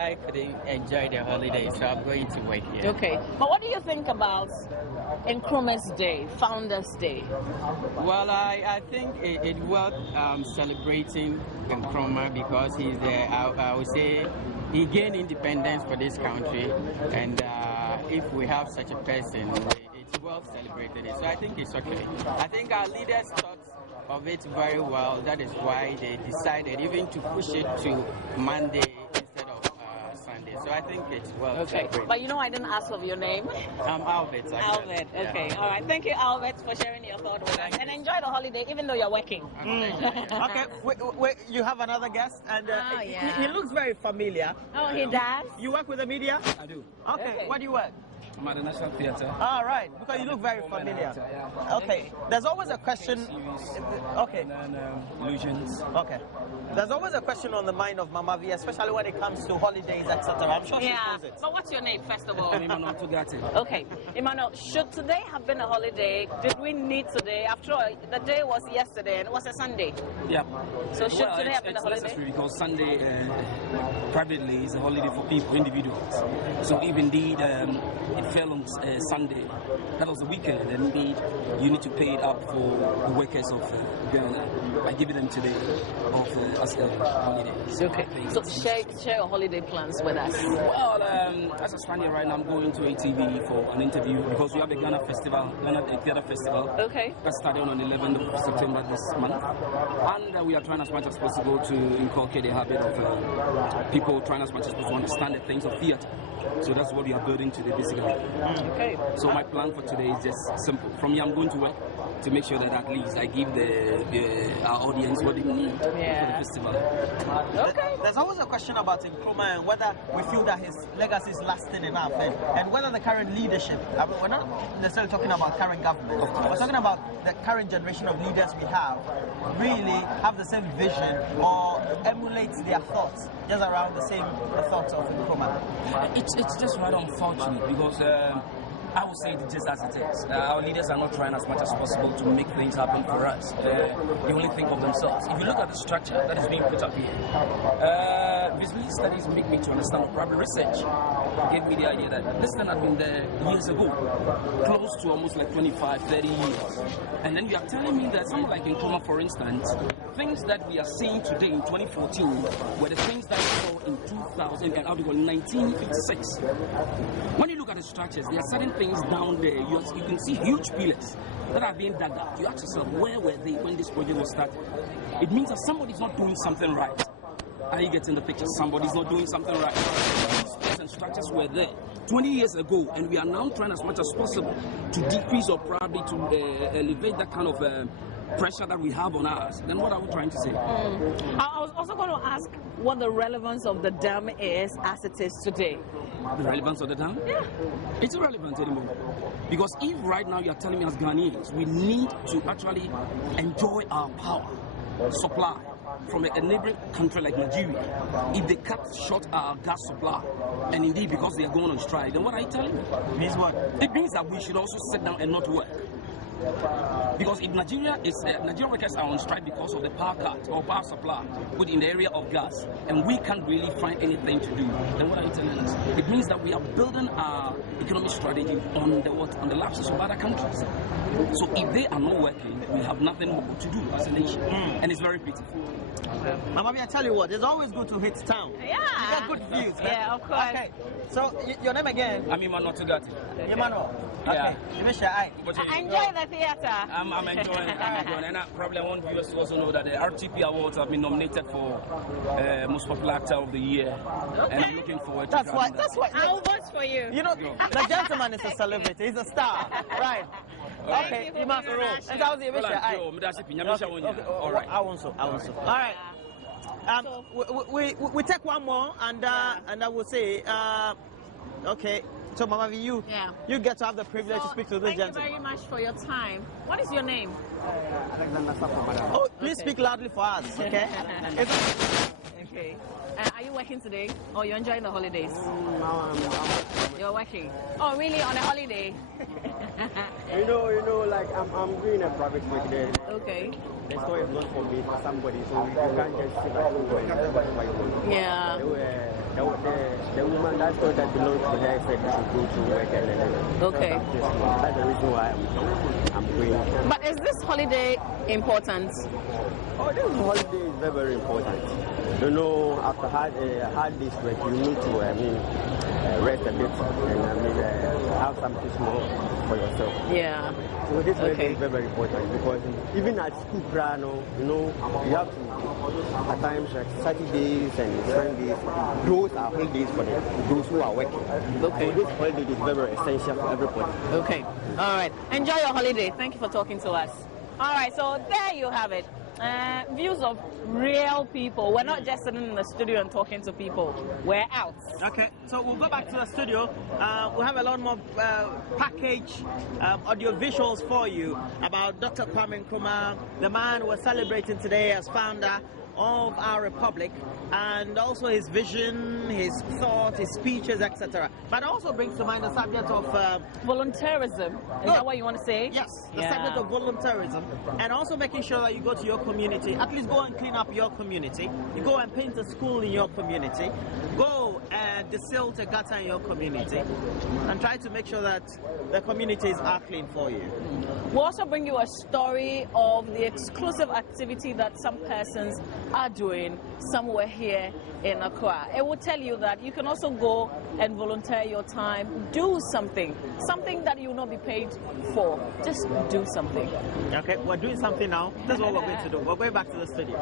I couldn't enjoy the holiday, so I'm going to work here. Okay. But what do you think about Nkrumah's Day, Founders Day? Well, I think it worth celebrating Nkrumah because he's I would say he gained independence for this country, and if we have such a person, it's worth celebrating it. So I think it's okay. I think our leaders thought of it very well. That is why they decided even to push it to Monday instead of Sunday. So I think it's well. Okay. But you know, I didn't ask of your name. I'm Albert. Albert. Okay. Yeah. All right. Thank you, Albert, for sharing your thought with us. And enjoy the holiday, even though you're working. Okay. Wait, you have another guest, and he looks very familiar. Oh, he does. You work with the media? I do. Okay. Where do you work? I'm at the National Theatre. All right, because you look very familiar. Okay, there's always a question. Okay. And illusions. Okay. There's always a question on the mind of Mama V, especially when it comes to holidays, etc. I'm sure she knows it. But what's your name, first of all? Emmanuel Tugati. Okay, Emmanuel, should today have been a holiday? Did we need today? After all, the day was yesterday and it was a Sunday. Yeah. So should today have been a holiday? It's necessary because Sunday privately is a holiday for people, individuals. So if indeed it fell on Sunday, that was the weekend, and indeed you need to pay it up for the workers of Ghana by giving them today off as a holiday. Okay. So share your holiday plans with us. Well, as I stand here right now, I'm going to ATV for an interview because we have the Ghana Festival, Ghana Theatre Festival. Okay. That started on the 11th of September this month, and we are trying as much as possible to inculcate the habit of people trying as much as possible to understand the things of theatre. So that's what we are building today, basically. Okay. So my plan for today is just simple. From here, I'm going to work to make sure that at least I give our audience what they need for the festival. Okay. There's always a question about Nkrumah and whether we feel that his legacy is lasting enough, and whether the current leadership. I mean, we're not necessarily talking about current government. We're talking about the current generation of leaders we have really have the same vision or emulate their thoughts just around the same thoughts of Nkrumah. It's just rather unfortunate because I would say it just as it is. Our leaders are not trying as much as possible to make things happen for us. They only think of themselves. If you look at the structure that is being put up here, visibility studies make me to understand, probably research gave me the idea that this thing had been there years ago, close to almost like 25, 30 years. And then you are telling me that someone like Nkrumah, for instance, things that we are seeing today in 2014 were the things that we saw in 1956. When you look at the structures, there are certain things down there. You can see huge pillars that are being dug up. You ask yourself, where were they when this project was started? It means that somebody's not doing something right. Are you getting the picture? Somebody's not doing something right. These pillars and structures were there 20 years ago, and we are now trying as much as possible to decrease or probably to elevate that kind of pressure that we have on us. Then what are we trying to say? I was also going to ask what the relevance of the dam is as it is today. The relevance of the dam? Yeah. It's irrelevant anymore. Because if right now you are telling me as Ghanaians, we need to actually enjoy our power supply from a neighboring country like Nigeria, if they cut short our gas supply, and indeed because they are going on strike, then what are you telling me? It means what? It means that we should also sit down and not work. Because if Nigerian workers are on strike because of the power cut or power supply within the area of gas, and we can't really find anything to do, then what are you telling us? It means that we are building our economic strategy on the lapses of other countries. So if they are not working, we have nothing to do as a nation, and it's very pitiful. Mama, I tell you what, it's always good to hit town. Yeah. You get good views. Yeah, of course. Okay. So your name again? I'm Emmanuel Tugati. Emmanuel. Okay. Yeah. You wish I. Enjoy the theatre. I'm enjoying it. And I probably want viewers to also know that the RTP Awards have been nominated for Most Popular Actor of the Year. Okay. And I'm looking forward to That's why. I'll vote for you. You know, the gentleman is a celebrity. He's a star. Right. Okay. You must roll. And that was the wish I. All right. I want so. All right. We take one more, and I will say, okay. So, Mama V, you get to have the privilege to speak to this gentleman. Thank you very much for your time. What is your name? Oh, please speak loudly for us, okay? Okay. Are you working today, or you're enjoying the holidays? Now I'm You're working. Oh, really? On a holiday? you know, like I'm doing a private work there. Okay. The store is not for me, for somebody, so you can't just sit at home and work my phone. Yeah. The woman that store that belongs to her said she should go to work and then. Okay. That's the reason why I'm doing. But is this holiday important? Oh, this holiday is very, very important. You know, after hard day's work, you need to, rest a bit and have something small for yourself. Yeah. So this holiday is very, very important because even at school, you know, you have to, at times, like Saturdays and Sundays, those are holidays for those who are working. Okay. So this holiday is very, very essential for everybody. Okay. All right. Enjoy your holiday. Thank you for talking to us. All right. So there you have it. Views of real people. We're not just sitting in the studio and talking to people. We're out. Okay, so we'll go back to the studio. We'll have a lot more package audio visuals for you about Dr. Kwame Nkrumah, the man we're celebrating today as founder of our republic, and also his vision, his thought, his speeches, etc. But also brings to mind the subject of volunteerism. Is that what you want to say? Yes, the subject of volunteerism, and also making sure that you go to your community, at least go and clean up your community. You go and paint a school in your community. Go and desilt a gutter in your community, and try to make sure that the communities are clean for you. We'll also bring you a story of the exclusive activity that some persons are doing somewhere here in Accra. It will tell you that you can also go and volunteer your time, do something that you will not be paid for. Just do something. Okay, we're doing something now. That's what we're going to do. We're going back to the studio.